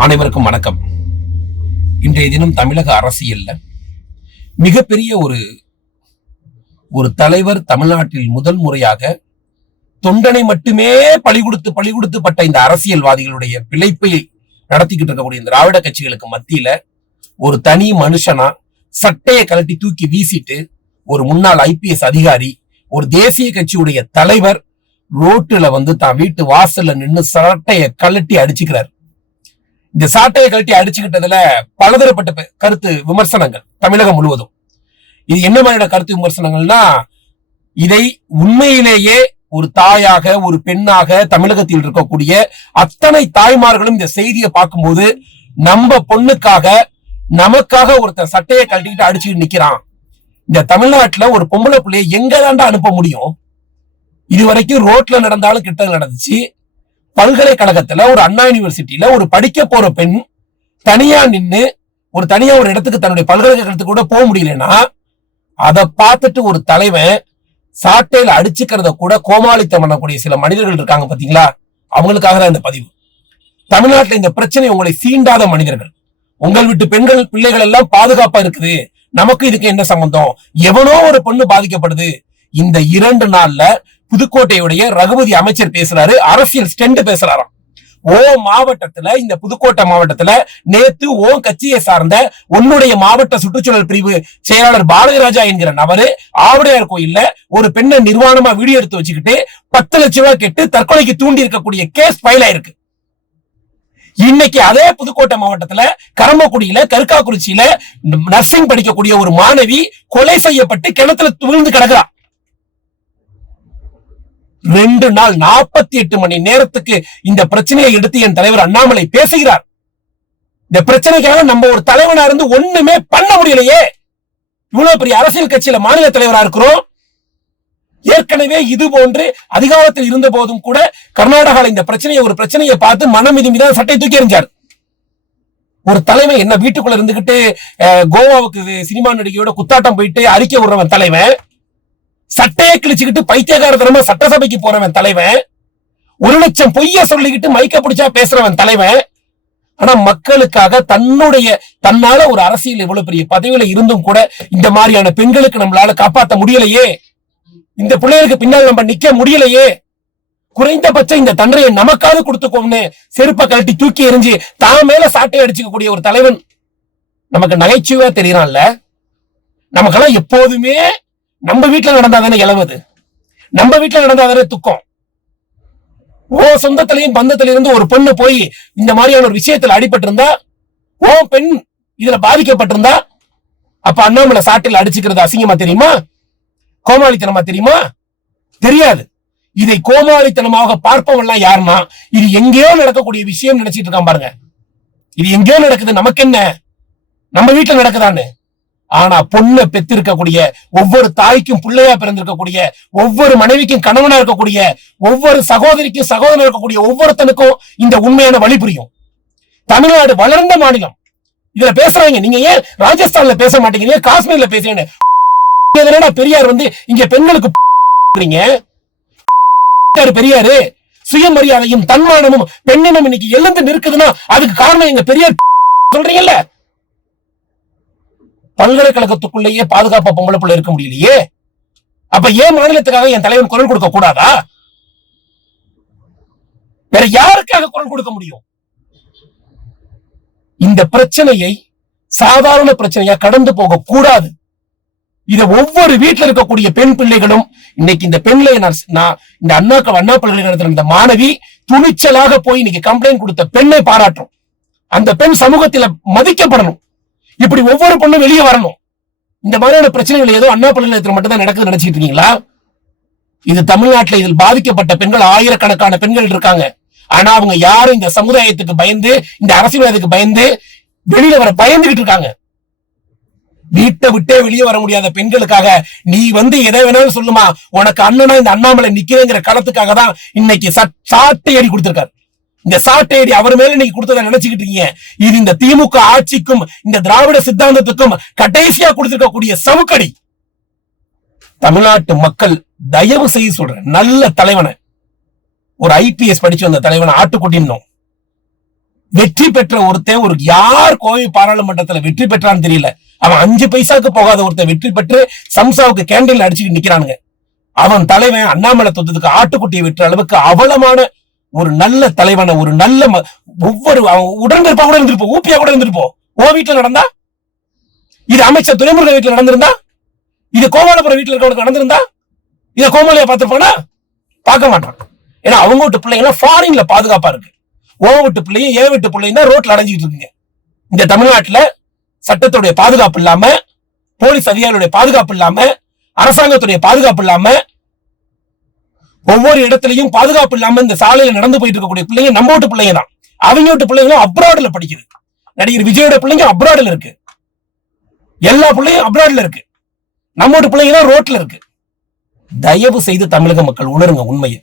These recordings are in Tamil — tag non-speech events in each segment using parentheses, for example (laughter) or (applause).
அனைவருக்கும் வணக்கம். இன்றைய தினம் தமிழக அரசியல்ல மிகப்பெரிய ஒரு ஒரு தலைவர் தமிழ்நாட்டில் முதல் முறையாக தொண்டனை மட்டுமே பழி கொடுத்து பழி கொடுத்து பட்ட இந்த அரசியல்வாதிகளுடைய பிழைப்பை நடத்திக்கிட்டு இருக்கக்கூடிய இந்த திராவிட கட்சிகளுக்கு மத்தியில ஒரு தனி மனுஷனா சட்டையை கழட்டி தூக்கி வீசிட்டு ஒரு முன்னாள் ஐபிஎஸ் அதிகாரி ஒரு தேசிய கட்சியுடைய தலைவர் ரோட்டுல வந்து தான் வீட்டு வாசல்ல நின்னு சட்டையை கழட்டி அடிச்சுக்கிறார். இந்த சாட்டையை கழட்டி அடிச்சுக்கிட்டதுல பலதரப்பட்ட கருத்து விமர்சனங்கள் தமிழகம் முழுவதும். இது என்ன மாதிரியான கருத்து விமர்சனங்கள்னா இதை உண்மையிலேயே ஒரு தாயாக ஒரு பெண்ணாக தமிழகத்தில் இருக்கக்கூடிய அத்தனை தாய்மார்களும் இந்த செய்தியை பார்க்கும்போது நம்ம பொண்ணுக்காக நமக்காக ஒருத்தர் சட்டையை கழட்டிக்கிட்டு அடிச்சுட்டு நிக்கிறான். இந்த தமிழ்நாட்டுல ஒரு பொம்பளை பிள்ளைய எங்க தாண்டா அனுப்ப முடியும்? இது வரைக்கும் ரோட்ல நடந்தாலும் கிட்ட நடந்துச்சு. பல்கலைக்கழகத்துல ஒரு அண்ணா யூனிவர்சிட்டியில ஒரு படிக்க போற பெண் தனியா நின்னு ஒரு தனியா ஒரு இடத்துக்கு தன்னுடைய பல்கலைக்கழகத்துக்கு கூட போக முடியலன்னா அதை பார்த்துட்டு ஒரு தலைவன் சாட்டையில அடிச்சுக்கிறத கூட கோமாளித்தம் பண்ணக்கூடிய சில மனிதர்கள் இருக்காங்க பாத்தீங்களா? அவங்களுக்காக தான் இந்த பதிவு. தமிழ்நாட்டுல இந்த பிரச்சனை உங்களை சீண்டாத மனிதர்கள். உங்கள் வீட்டு பெண்கள் பிள்ளைகள் எல்லாம் பாதுகாப்பா இருக்குது. நமக்கு இதுக்கு என்ன சம்பந்தம்? எவனோ ஒரு பொண்ணு பாதிக்கப்படுது. இந்த இரண்டு நாள்ல புதுக்கோட்டையுடைய ரகுபதி அமைச்சர் பேசுறாரு. அரசியல் ஸ்டெண்ட் பேசுறாராம். ஓ மாவட்டத்துல இந்த புதுக்கோட்டை மாவட்டத்துல நேத்து ஓ கட்சியை சார்ந்த உன்னுடைய மாவட்ட சுற்றுச்சூழல் பிரிவு செயலாளர் பாரதிராஜா என்கிற நபரு ஆவுடையார் கோயில்ல ஒரு பெண்ணை நிர்வாணமா வீடியோ எடுத்து வச்சுக்கிட்டு பத்து லட்சம் ரூபாய் கேட்டு தற்கொலைக்கு தூண்டி இருக்கக்கூடிய கேஸ் ஃபைல் ஆயிருக்கு. இன்னைக்கு அதே புதுக்கோட்டை மாவட்டத்துல கரம்பக்குடியில கருக்காக்குறிச்சியில நர்சிங் படிக்கக்கூடிய ஒரு மாணவி கொலை செய்யப்பட்டு கிணத்துல விழுந்து கிடக்குறா. ரெண்டு நாள் நாற்பத்தி எட்டு மணி நேரத்துக்கு இந்த பிரச்சனையை எடுத்து என் தலைவர் அண்ணாமலை பேசுகிறார். இந்த பிரச்சனைக்காக நம்ம ஒரு தலைவனா இருந்து ஒண்ணுமே பண்ண முடியலையே. இவ்வளவு பெரிய அரசியல் கட்சியில மாநில தலைவரா இருக்கிறோம். ஏற்கனவே இது போன்று அதிகாரத்தில் இருந்த போதும் கூட கர்நாடகால இந்த பிரச்சனையை ஒரு பிரச்சனையை பார்த்து மனம் இது மீதான சட்டை தூக்கி எறிஞ்சார். ஒரு தலைவன் என்ன வீட்டுக்குள்ள இருந்துகிட்டு கோவாவுக்கு சினிமா நடிகையோட குத்தாட்டம் போயிட்டு அறிக்கை விடுறவன் தலைவன். சட்டையை கிழிச்சுக்கிட்டு பைத்தியகாரத்தனமா சட்டசபைக்கு போறவன் தலைவன். ஒரு லட்சம் பொய்ய சொல்லிக்கிட்டு மைக்க பிடிச்சா பேசுறவன் தலைவன். ஆனா மக்களுக்காக தன்னுடைய தன்னால ஒரு அரசியல் இவ்வளவு பெரிய பதவியில இருந்தும் கூட இந்த மாதிரியான பெண்களுக்கு நம்மளால காப்பாத்த முடியலையே. இந்த பிள்ளைகளுக்கு பின்னால் நம்ம நிக்க முடியலையே. குறைந்தபட்சம் இந்த தண்டனையை நமக்காவது கொடுத்துக்கோம்னு செருப்பை கழட்டி தூக்கி எறிஞ்சு தான் மேல சாட்டை அடிச்சுக்கக்கூடிய ஒரு தலைவன். நமக்கு நகைச்சுவையா தெரியறான்ல. நமக்கெல்லாம் எப்போதுமே நம்ம வீட்டுல நடந்தாதானே இளவுது நம்ம வீட்டுல நடந்தாதானே துக்கம்? ஓ சொந்தத்திலையும் பந்தத்தில இருந்து ஒரு பொண்ணு போய் இந்த மாதிரியான ஒரு விஷயத்துல அடிபட்டு இருந்தா ஓ பெண் இதுல பாதிக்கப்பட்டிருந்தா அப்ப அண்ணாமலை சாட்டில் அடிச்சுக்கிறது அசிங்கமா தெரியுமா? கோமாளித்தனமா தெரியுமா? தெரியாது. இதை கோமாளித்தனமாக பார்ப்பவன்லாம் யாருன்னா இது எங்கேயோ நடக்கக்கூடிய விஷயம் நினைச்சிட்டு இருக்கான் பாருங்க. இது எங்கேயோ நடக்குது நமக்கு என்ன நம்ம வீட்டுல நடக்குதான்னு. ஆனா பொண்ணை பெத்திருக்கக்கூடிய ஒவ்வொரு தாய்க்கும் பிள்ளையா பிறந்திருக்கக்கூடிய ஒவ்வொரு மனைவிக்கும் கணவனா இருக்கக்கூடிய ஒவ்வொரு சகோதரிக்கும் சகோதரன் இருக்கக்கூடிய ஒவ்வொருத்தனுக்கும் இந்த உண்மையான வழி புரியும். தமிழ்நாடு வளர்ந்த மாநிலம். இதுல பேசுறாங்க. நீங்க ஏன் ராஜஸ்தான்ல பேச மாட்டேங்கிறீங்க காஷ்மீர்ல பேசுறீங்க (laughs) பெரியார் வந்து இங்க பெண்களுக்கு (laughs) றீங்க? (laughs) பெரியாரு? சுயமரியாதையும் தன்மானமும் பெண்ணினம் இன்னைக்கு எழுந்து நிற்குதுன்னா அதுக்கு காரணம் எங்க பெரியார் சொல்றீங்கல்ல? பல்கலைக்கழகத்துக்குள்ளேயே பாதுகாப்பா பொம்பளை பிள்ளை இருக்க முடியலையே? அப்ப ஏன் மாநிலத்துக்காக என் தலைவன் குரல் கொடுக்க கூடாதா? வேற யாருக்காக குரல் கொடுக்க முடியும்? இந்த பிரச்சனையை சாதாரண பிரச்சனையா கடந்து போக கூடாது. இதை ஒவ்வொரு வீட்டுல இருக்கக்கூடிய பெண் பிள்ளைகளும் இன்னைக்கு இந்த பெண்களை நான் இந்த அண்ணாக்கள் அண்ணா பல்கலைக்கழகத்தில் இந்த மாணவி துணிச்சலாக போய் இன்னைக்கு கம்ப்ளைண்ட் கொடுத்த பெண்ணை பாராட்டும். அந்த பெண் சமூகத்துல மதிக்கப்படணும். இப்படி ஒவ்வொரு பொண்ணும் வெளியே வரணும். இந்த மாதிரியான பிரச்சனைகள் ஏதோ அண்ணா பல்கலைக்கழகத்தில் மட்டும்தான் நடக்குது நினைச்சிட்டு இருக்கீங்களா? இது தமிழ்நாட்டுல இதில் பாதிக்கப்பட்ட பெண்கள் ஆயிரக்கணக்கான பெண்கள் இருக்காங்க. ஆனா அவங்க யாரும் இந்த சமுதாயத்துக்கு பயந்து இந்த அரசியல்வாதத்துக்கு பயந்து வெளியில வர பயந்துகிட்டு இருக்காங்க. வீட்டை விட்டே வெளியே வர முடியாத பெண்களுக்காக நீ வந்து எதை வேணாலும் சொல்லுமா? உனக்கு அண்ணனா இந்த அண்ணாமலை நிக்கிறேங்கிற களத்துக்காக தான் இன்னைக்கு சாட்டை அடி கொடுத்திருக்காரு. இந்த சாட்டை அடி அவர் மேல நீங்க கொடுத்ததை நினைச்சுக்கிட்டு இருக்கீங்க. இது இந்த திமுக ஆட்சிக்கும் இந்த திராவிட சித்தாந்தத்துக்கும் கடைசியா கொடுத்திருக்கக்கூடிய சவுக்கடி. தமிழ்நாட்டு மக்கள் தயவு செய்து சொல்றேன் நல்ல தலைவனை. ஒரு ஐபிஎஸ் படிச்சு வந்த தலைவனை ஆட்டுக்குட்டினோம் வெற்றி பெற்ற ஒருத்தன் ஒரு யார் கோவை பாராளுமன்றத்துல வெற்றி பெற்றான்னு தெரியல. அவன் அஞ்சு பைசாக்கு போகாத ஒருத்தன் வெற்றி பெற்று சம்சாவுக்கு கேண்டீன்ல அடிச்சுட்டு நிக்கிறானுங்க. அவன் தலைவன் அண்ணாமலை தொத்ததுக்கு ஆட்டுக்குட்டியை விட்டுற அளவுக்கு அவலமான ஒரு நல்ல தலைவனை ஒரு நல்ல ம- ஒவ்வொரு உடன்பிறப்பா கூட இருந்திருப்போம் ஊப்பியா கூட இருந்திருப்போம். ஓ வீட்டுல நடந்தா? இது அமைச்சர் துறைமுருக வீட்டுல நடந்திருந்தா? இது கோமாளபுரம் வீட்டுல இருக்கவனுக்கு நடந்திருந்தா? இத கோமாளியா பார்த்திருப்பானா? பார்க்க மாட்டான். ஏன்னா அவங்க வீட்டு பிள்ளைங்க ஃபாரின்ல பாதுகாப்பா இருக்கு. ஓ வீட்டு பிள்ளையும் ஏ வீட்டு பிள்ளையும் தான் ரோட்ல அடைஞ்சிட்டு இருக்குங்க. இந்த தமிழ்நாட்டுல சட்டத்துடைய பாதுகாப்பு இல்லாம போலீஸ் அதிகாரிகளுடைய பாதுகாப்பு இல்லாம அரசாங்கத்துடைய பாதுகாப்பு இல்லாம ஒவ்வொரு இடத்துலயும் பாதுகாப்பு இல்லாம இந்த சாலையில நடந்து போயிட்டு இருக்கக்கூடிய பிள்ளைங்க நம்ம வீட்டு பிள்ளைங்க தான் அவங்க வீட்டு பிள்ளைங்களும் அப்ராட்ல படிக்குது. நடிகர் விஜயோட பிள்ளைங்க அப்ராட்ல இருக்கு. எல்லா பிள்ளையும் அப்ராட்ல இருக்கு. நம்ம வீட்டு பிள்ளைங்க தான் ரோட்ல இருக்கு. தயவு செய்து தமிழக மக்கள் உணருங்க உண்மையை.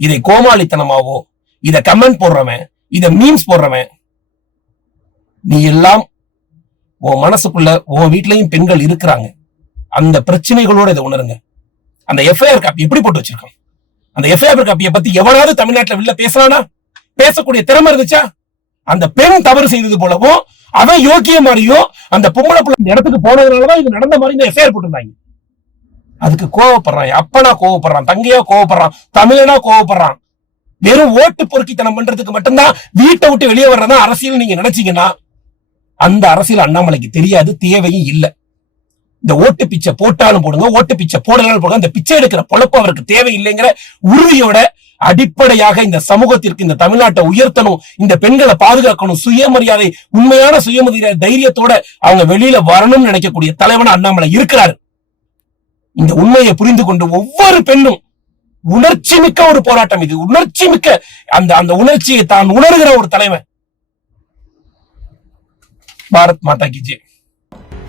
இதை கோமாளித்தனமாவோ இதை கமெண்ட் போடுறவன் இத மீம்ஸ் போடுறவன் நீ எல்லாம் உன் மனசுக்குள்ள உன் வீட்லயும் பெண்கள் இருக்கிறாங்க. அந்த பிரச்சனைகளோட இதை உணருங்க. அந்த எஃப்ஐஆர் காப்பி எப்படி போட்டு வச்சிருக்கான் அந்த எஃப்ஐஆர் காப்பியை பத்தி எவனாவது தமிழ்நாட்டுல வெளில பேசுறானா? பேசக்கூடிய திறமை இருந்துச்சா? அந்த பெண் தவறு செய்தது போலவும் அவன் யோக்கிய மாதிரியும் அந்த பொம்பளை பிள்ளை இடத்துக்கு போனதுனாலதான் இது நடந்த மாதிரி இந்த எஃப்ஐஆர் போட்டிருந்தாங்க. அதுக்கு கோவப்படுறான். அப்பனா கோவப்படுறான். தங்கையா கோவப்படுறான். தமிழனா கோவப்படுறான். வெறும் ஓட்டு பொறுக்கித்தனம் பண்றதுக்கு மட்டும்தான் வீட்டை விட்டு வெளியே வர்றதா அரசியல் நீங்க நினைச்சீங்கன்னா அந்த அரசியல் அண்ணாமலைக்கு தெரியாது தேவையும் இல்ல. இந்த ஓட்டு பிச்சை போட்டாலும் போடுங்க ஓட்டு பிச்சை போடலாலும் போடுங்க இந்த பிச்சை எடுக்கிற பொழப்பு அவருக்கு தேவையில்லைங்கிற உறுதியோட அடிப்படையாக இந்த சமூகத்திற்கு இந்த தமிழ்நாட்டை உயர்த்தணும் இந்த பெண்களை பாதுகாக்கணும் சுயமரியாதை உண்மையான சுயமரியாதை தைரியத்தோட அவங்க வெளியில வரணும்னு நினைக்கக்கூடிய தலைவன் அண்ணாமலை இருக்கிறாரு. இந்த உண்மையை புரிந்து கொண்டு ஒவ்வொரு பெண்ணும் உணர்ச்சி மிக்க ஒரு போராட்டம் இது. உணர்ச்சி மிக்க அந்த அந்த உணர்ச்சியை தான் உணர்கிற ஒரு தலைவன். பாரத் மாதா கி ஜெய்